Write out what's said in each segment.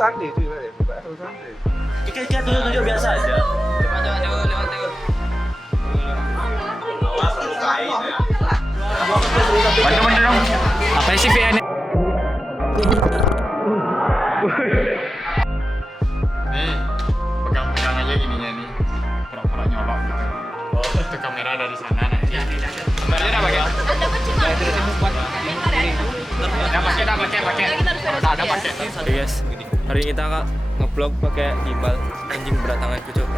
Sunday tu Battle Sunday. Kita tunjuk biasa aja. Coba lewat. Awas selesai. Bantu dong. Apa sih VN? Nih, pegang aja gininya nih. Pura-pura nyolok gitu. Itu kamera dari sana nanti. Kameranya apa ya? Ada pakai. Oke guys, hari ini kita nge-vlog pakai gimbal anjing berat kucuk.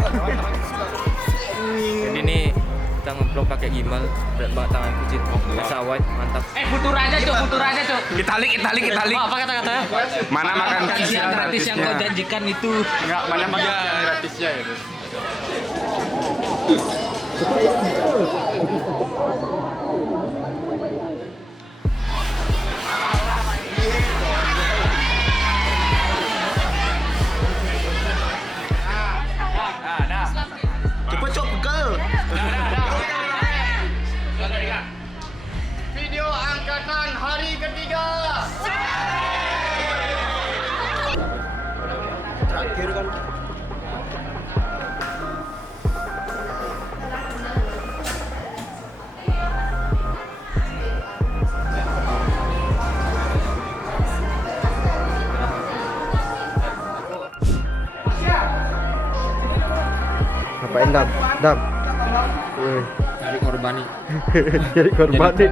Jadi nih kita nge-vlog pakai gimbal berat banget tangan kucing. Biasa white mantap. Futur aja cuk. Italik. Apa kata-katanya? Mana makan Yang gratis yang kau janjikan itu. Enggak, mana makan gratisnya gitu. Cepet cok pegal. Video angkatan hari ketiga. Terakhir kan. Ngapain dam? Cari korban nih. Jadi korban nih.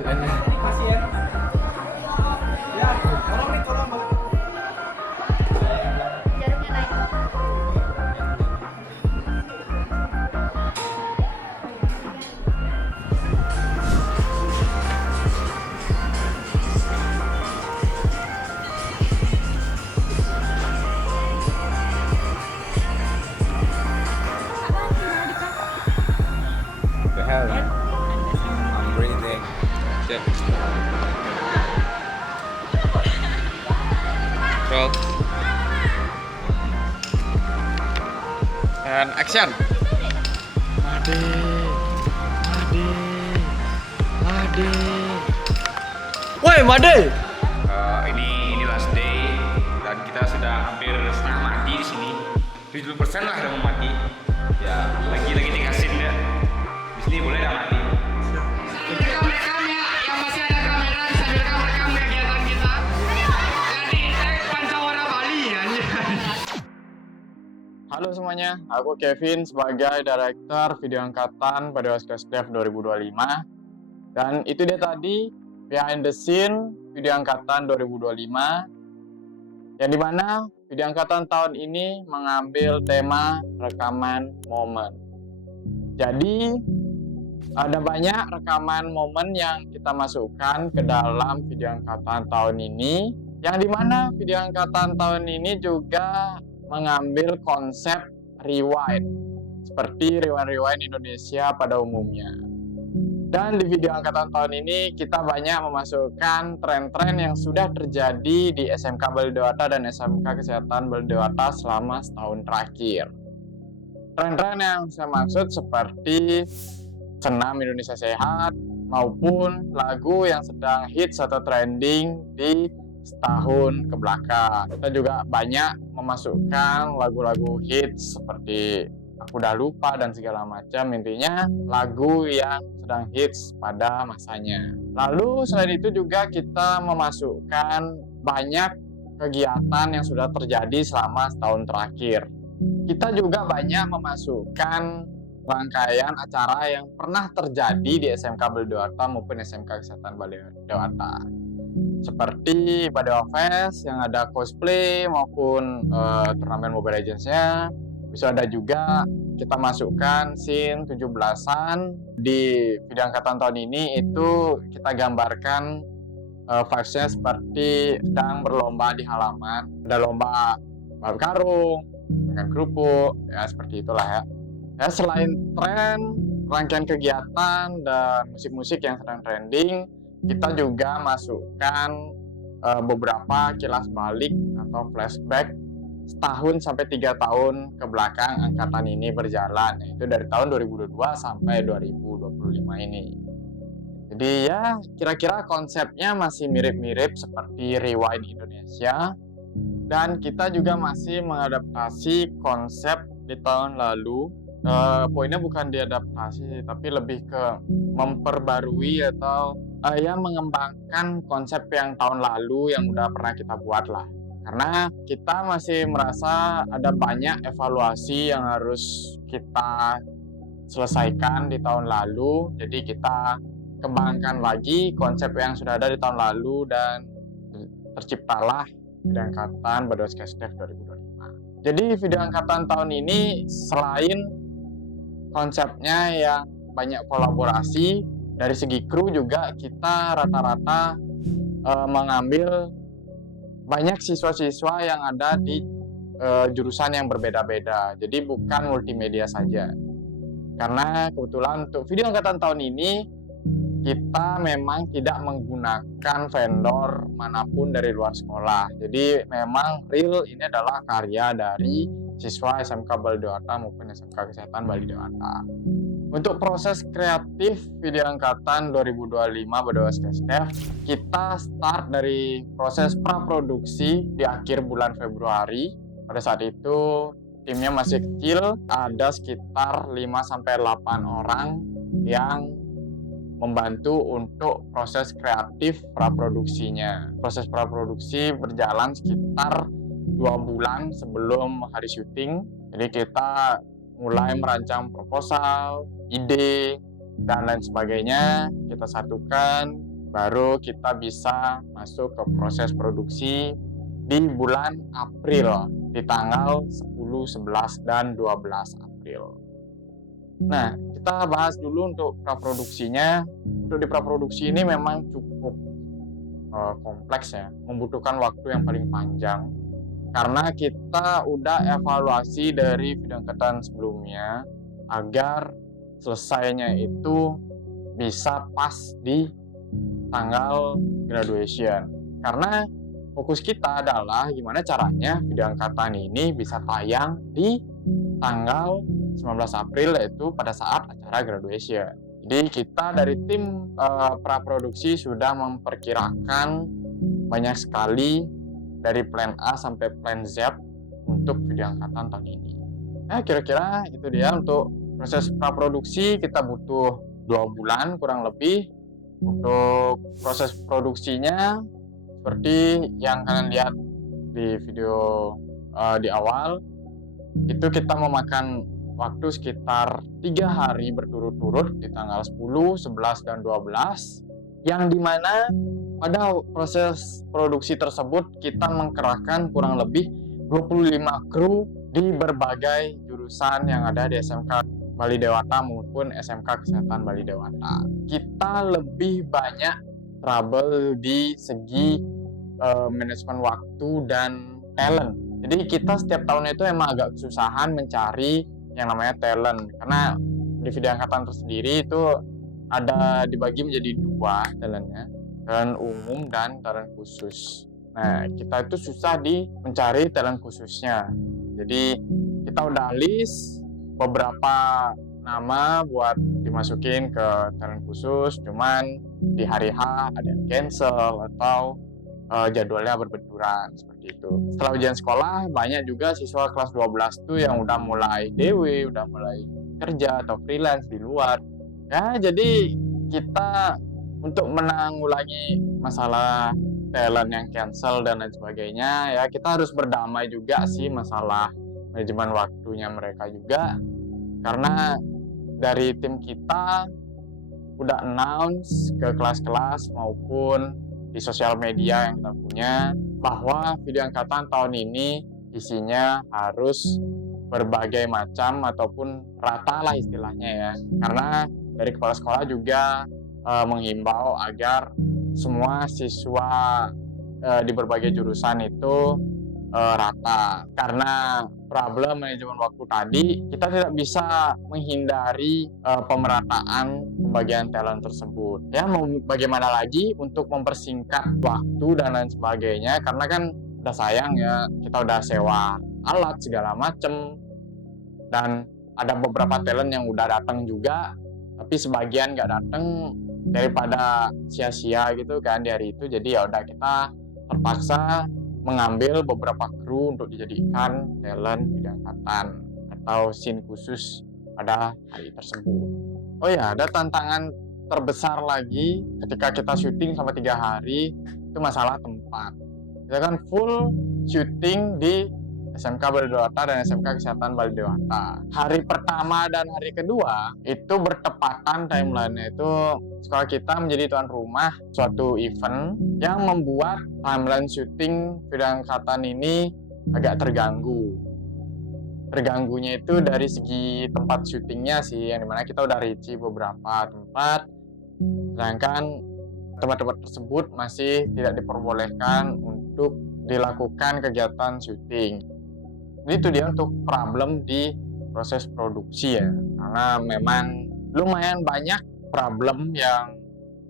The hell? I'm breathing. Shit. Roll. And action. Woi, Made. Ini last day dan kita sudah hampir setengah mati di sini. 70% lah udah mau mati. Ya, lagi tinggal scene ya. Di sini boleh dah mati. Rekam ya, yang masih ada kamera bisa rekam kegiatan kita. Jadi Pancawara Bali ya. Halo semuanya, aku Kevin sebagai Director Video Angkatan pada Dev 2025. Dan itu dia tadi behind the scene Video Angkatan 2025, yang dimana Video Angkatan tahun ini mengambil tema rekaman momen. Jadi ada banyak rekaman momen yang kita masukkan ke dalam Video Angkatan tahun ini, yang dimana Video Angkatan tahun ini juga mengambil konsep rewind, seperti rewind Indonesia pada umumnya. Dan di video angkatan tahun ini kita banyak memasukkan tren-tren yang sudah terjadi di SMK Balidewata dan SMK Kesehatan Balidewata selama setahun terakhir. Tren-tren yang saya maksud seperti senam Indonesia Sehat maupun lagu yang sedang hits atau trending di setahun kebelakang. Kita juga banyak memasukkan lagu-lagu hits seperti Aku Dah Lupa dan segala macam, intinya lagu yang sedang hits pada masanya. Lalu selain itu juga kita memasukkan banyak kegiatan yang sudah terjadi selama setahun terakhir. Kita juga banyak memasukkan rangkaian acara yang pernah terjadi di SMK Balidewata maupun SMK Kesehatan Balidewata. Seperti Badewa Fest yang ada cosplay maupun turnamen Mobile Legends-nya. Bisa ada juga kita masukkan scene 17-an di video angkatan tahun ini, itu kita gambarkan vibes-nya seperti sedang berlomba di halaman. Ada lomba balap karung, makan kerupuk, ya seperti itulah ya. Ya selain tren, rangkaian kegiatan dan musik-musik yang sedang trending, kita juga masukkan beberapa kilas balik atau flashback setahun sampai 3 tahun ke belakang angkatan ini berjalan, yaitu dari tahun 2022 sampai 2025 ini. Jadi ya kira-kira konsepnya masih mirip-mirip seperti Rewind Indonesia, dan kita juga masih mengadaptasi konsep di tahun lalu. Poinnya bukan diadaptasi, tapi lebih ke memperbarui atau ya mengembangkan konsep yang tahun lalu yang udah pernah kita buat lah. Karena kita masih merasa ada banyak evaluasi yang harus kita selesaikan di tahun lalu. Jadi kita kembangkan lagi konsep yang sudah ada di tahun lalu dan terciptalah video angkatan Badewas Kesdev 2025. Jadi video angkatan tahun ini selain konsepnya yang banyak kolaborasi, dari segi kru juga kita rata-rata mengambil banyak siswa-siswa yang ada di jurusan yang berbeda-beda. Jadi bukan multimedia saja. Karena kebetulan untuk video angkatan tahun ini kita memang tidak menggunakan vendor manapun dari luar sekolah. Jadi memang real ini adalah karya dari siswa SMK Bali Dewata maupun SMK Kesehatan Bali Dewata. Untuk proses kreatif video angkatan 2025 Badewas Kesdev, kita start dari proses praproduksi di akhir bulan Februari. Pada saat itu timnya masih kecil, ada sekitar 5-8 orang yang membantu untuk proses kreatif praproduksinya. Proses praproduksi berjalan sekitar 2 bulan sebelum hari syuting. Jadi kita mulai merancang proposal, ide, dan lain sebagainya, kita satukan, baru kita bisa masuk ke proses produksi di bulan April, di tanggal 10, 11, dan 12 April. Nah, kita bahas dulu untuk praproduksinya. Untuk di praproduksi ini memang cukup kompleks ya, membutuhkan waktu yang paling panjang. Karena kita udah evaluasi dari video angkatan sebelumnya agar selesainya itu bisa pas di tanggal graduation. Karena fokus kita adalah gimana caranya video angkatan ini bisa tayang di tanggal 19 April, yaitu pada saat acara graduation. Jadi kita dari tim praproduksi sudah memperkirakan banyak sekali dari plan A sampai plan Z untuk video angkatan tahun ini. Nah, kira-kira itu dia untuk proses praproduksi. Kita butuh 2 bulan kurang lebih. Untuk proses produksinya seperti yang kalian lihat di video di awal, itu kita memakan waktu sekitar 3 hari berturut-turut di tanggal 10, 11, dan 12, yang dimana pada proses produksi tersebut kita mengkerahkan kurang lebih 25 kru di berbagai jurusan yang ada di SMK Bali Dewata maupun SMK Kesehatan Bali Dewata. Kita lebih banyak trouble di segi manajemen waktu dan talent. Jadi kita setiap tahun itu emang agak kesusahan mencari yang namanya talent, karena di video angkatan tersendiri itu ada dibagi menjadi 2 talentnya, talent umum dan talent khusus. Nah, kita itu susah mencari talent khususnya. Jadi kita udah list beberapa nama buat dimasukin ke talent khusus, cuman di hari H ada yang cancel atau jadwalnya berbenturan seperti itu. Setelah ujian sekolah, banyak juga siswa kelas 12 tuh yang udah mulai DW, udah mulai kerja atau freelance di luar. Ya, jadi kita untuk menanggulangi masalah talent yang cancel dan lain sebagainya, ya kita harus berdamai juga sih masalah manajemen waktunya mereka juga. Karena dari tim kita udah announce ke kelas-kelas maupun di sosial media yang kita punya bahwa video angkatan tahun ini isinya harus berbagai macam ataupun rata lah istilahnya ya. Karena dari kepala sekolah juga menghimbau agar semua siswa di berbagai jurusan itu rata. Karena problem manajemen waktu tadi, kita tidak bisa menghindari pemerataan pembagian talent tersebut. Ya, mau bagaimana lagi untuk mempersingkat waktu dan lain sebagainya, karena kan udah sayang ya, kita udah sewa alat segala macem, dan ada beberapa talent yang udah datang juga, tapi sebagian nggak datang, daripada sia-sia gitu kan di hari itu. Jadi ya udah kita terpaksa mengambil beberapa kru untuk dijadikan talent video angkatan atau scene khusus pada hari tersebut. Oh ya, ada tantangan terbesar lagi ketika kita syuting selama 3 hari, itu masalah tempat. Kita kan full syuting di SMK Balidewata dan SMK Kesehatan Balidewata. Hari pertama dan hari kedua itu bertepatan timeline-nya itu sekolah kita menjadi tuan rumah suatu event yang membuat timeline syuting video angkatan ini agak terganggu. Terganggunya itu dari segi tempat syutingnya sih, yang dimana kita udah reach beberapa tempat, sedangkan tempat-tempat tersebut masih tidak diperbolehkan untuk dilakukan kegiatan syuting. Itu dia untuk problem di proses produksi ya, karena memang lumayan banyak problem yang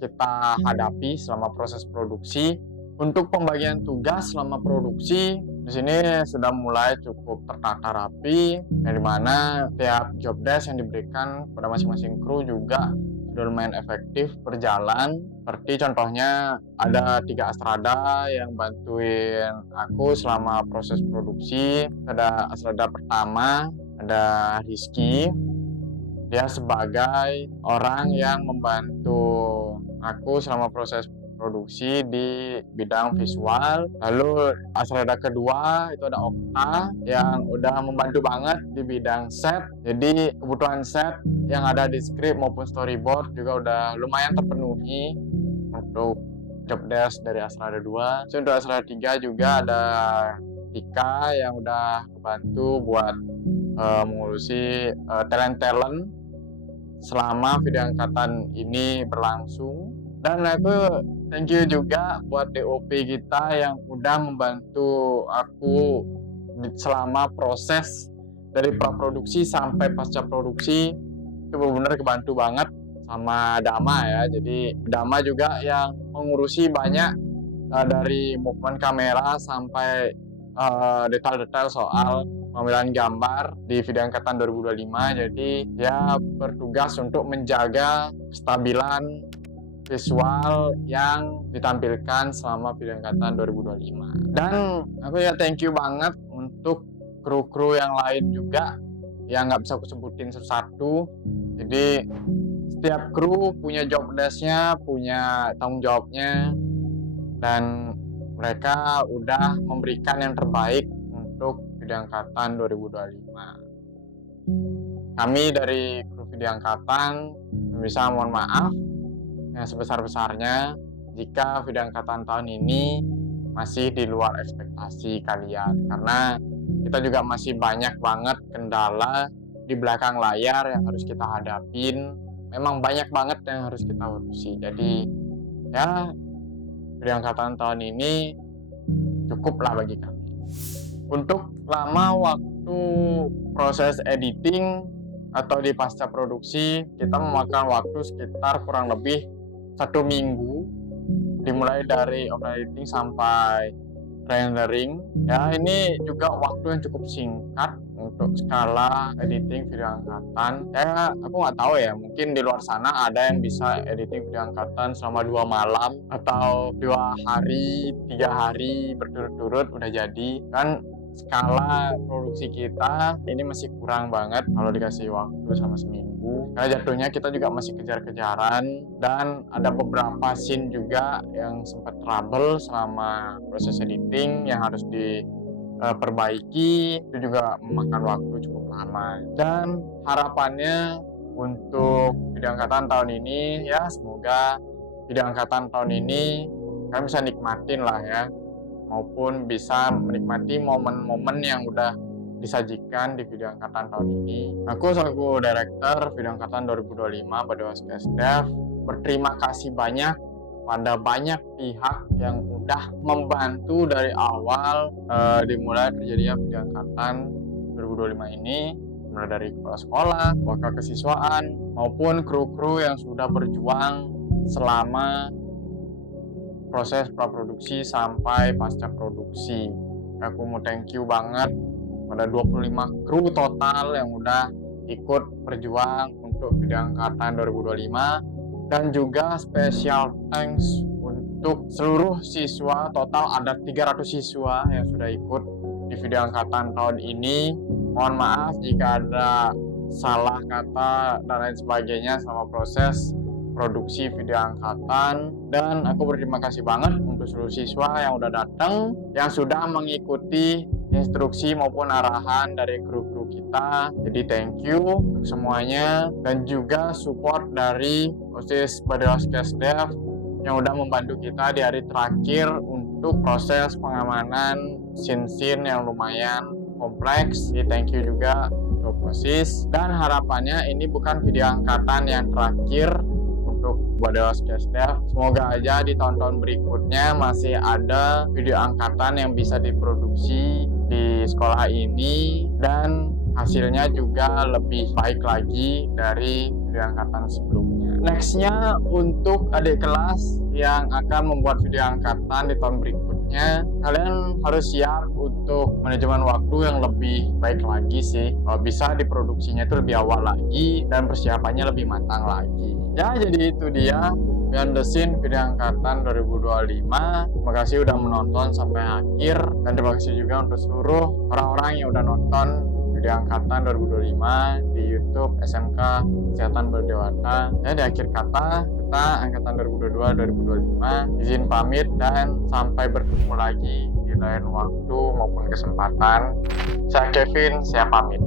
kita hadapi selama proses produksi. Untuk pembagian tugas selama produksi di sini sudah mulai cukup tertata rapi, yang dimana tiap job desk yang diberikan pada masing-masing kru juga sudah lumayan efektif berjalan. Seperti contohnya ada 3 Astrada yang bantuin aku selama proses produksi. Ada Astrada pertama, ada Rizky, dia sebagai orang yang membantu aku selama proses produksi di bidang visual. Lalu Astrada kedua itu ada Okta yang udah membantu banget di bidang set. Jadi kebutuhan set yang ada di skrip maupun storyboard juga udah lumayan terpenuhi untuk job desk dari Astrada 2. So, untuk Astrada 3 juga ada Tika yang udah membantu buat mengurusi talent-talent selama video angkatan ini berlangsung. Dan aku thank you juga buat DOP kita yang udah membantu aku selama proses dari praproduksi sampai pasca produksi. Itu benar-benar kebantu banget sama Dama ya. Jadi Dama juga yang mengurusi banyak dari movement kamera sampai detail-detail soal pengambilan gambar di video angkatan 2025. Jadi dia bertugas untuk menjaga kestabilan visual yang ditampilkan selama video angkatan 2025. Dan aku ya thank you banget untuk kru-kru yang lain juga yang nggak bisa aku sebutin satu-satu. Jadi setiap kru punya job desk-nya, punya tanggung jawabnya, dan mereka udah memberikan yang terbaik untuk video angkatan 2025. Kami dari kru video angkatan bisa mohon maaf yang sebesar-besarnya jika video angkatan tahun ini masih di luar ekspektasi kalian, karena kita juga masih banyak banget kendala di belakang layar yang harus kita hadapin. Memang banyak banget yang harus kita urusi. Jadi ya video angkatan tahun ini cukuplah bagi kami. Untuk lama waktu proses editing atau di pasca produksi, kita memakan waktu sekitar kurang lebih 1 minggu, dimulai dari editing sampai rendering. Ya, ini juga waktu yang cukup singkat untuk skala editing video angkatan. Ya, aku nggak tahu ya, mungkin di luar sana ada yang bisa editing video angkatan selama 2 malam atau 2 hari, 3 hari berturut-turut udah jadi. Kan skala produksi kita ini masih kurang banget kalau dikasih waktu sama seminggu, karena jatuhnya kita juga masih kejar-kejaran, dan ada beberapa scene juga yang sempat trouble selama proses editing yang harus diperbaiki. Itu juga memakan waktu cukup lama, dan harapannya untuk video angkatan tahun ini ya semoga video angkatan tahun ini kalian bisa nikmatin lah ya, maupun bisa menikmati momen-momen yang udah disajikan di video angkatan tahun ini. Aku selaku director video angkatan 2025 pada SDF berterima kasih banyak pada banyak pihak yang udah membantu dari awal dimulai terjadinya video angkatan 2025 ini, mulai dari kepala sekolah, wakil kesiswaan, maupun kru-kru yang sudah berjuang selama proses praproduksi sampai pasca produksi. Aku mau thank you banget pada 25 kru total yang udah ikut berjuang untuk video angkatan 2025, dan juga special thanks untuk seluruh siswa. Total ada 300 siswa yang sudah ikut di video angkatan tahun ini. Mohon maaf jika ada salah kata dan lain sebagainya sama proses produksi video angkatan, dan aku berterima kasih banget untuk seluruh siswa yang udah datang, yang sudah mengikuti instruksi maupun arahan dari kru-kru kita. Jadi thank you untuk semuanya, dan juga support dari OSIS Badewaskes Dev yang udah membantu kita di hari terakhir untuk proses pengamanan scene-scene yang lumayan kompleks. Jadi thank you juga untuk OSIS, dan harapannya ini bukan video angkatan yang terakhir untuk Badewaskes Dev. Semoga aja di tahun-tahun berikutnya masih ada video angkatan yang bisa diproduksi di sekolah ini, dan hasilnya juga lebih baik lagi dari video angkatan sebelumnya. Nextnya untuk adik kelas yang akan membuat video angkatan di tahun berikutnya, kalian harus siap untuk manajemen waktu yang lebih baik lagi sih. Kalau bisa diproduksinya itu lebih awal lagi dan persiapannya lebih matang lagi. Ya, jadi itu dia Behind the Scene video angkatan 2025. Terima kasih udah menonton sampai akhir, dan terima kasih juga untuk seluruh orang-orang yang udah nonton video angkatan 2025 di YouTube SMK Kesehatan Berdewata. Ya, di akhir kata, kita angkatan 2022-2025 izin pamit, dan sampai bertemu lagi di lain waktu maupun kesempatan. Saya Kevin, saya pamit.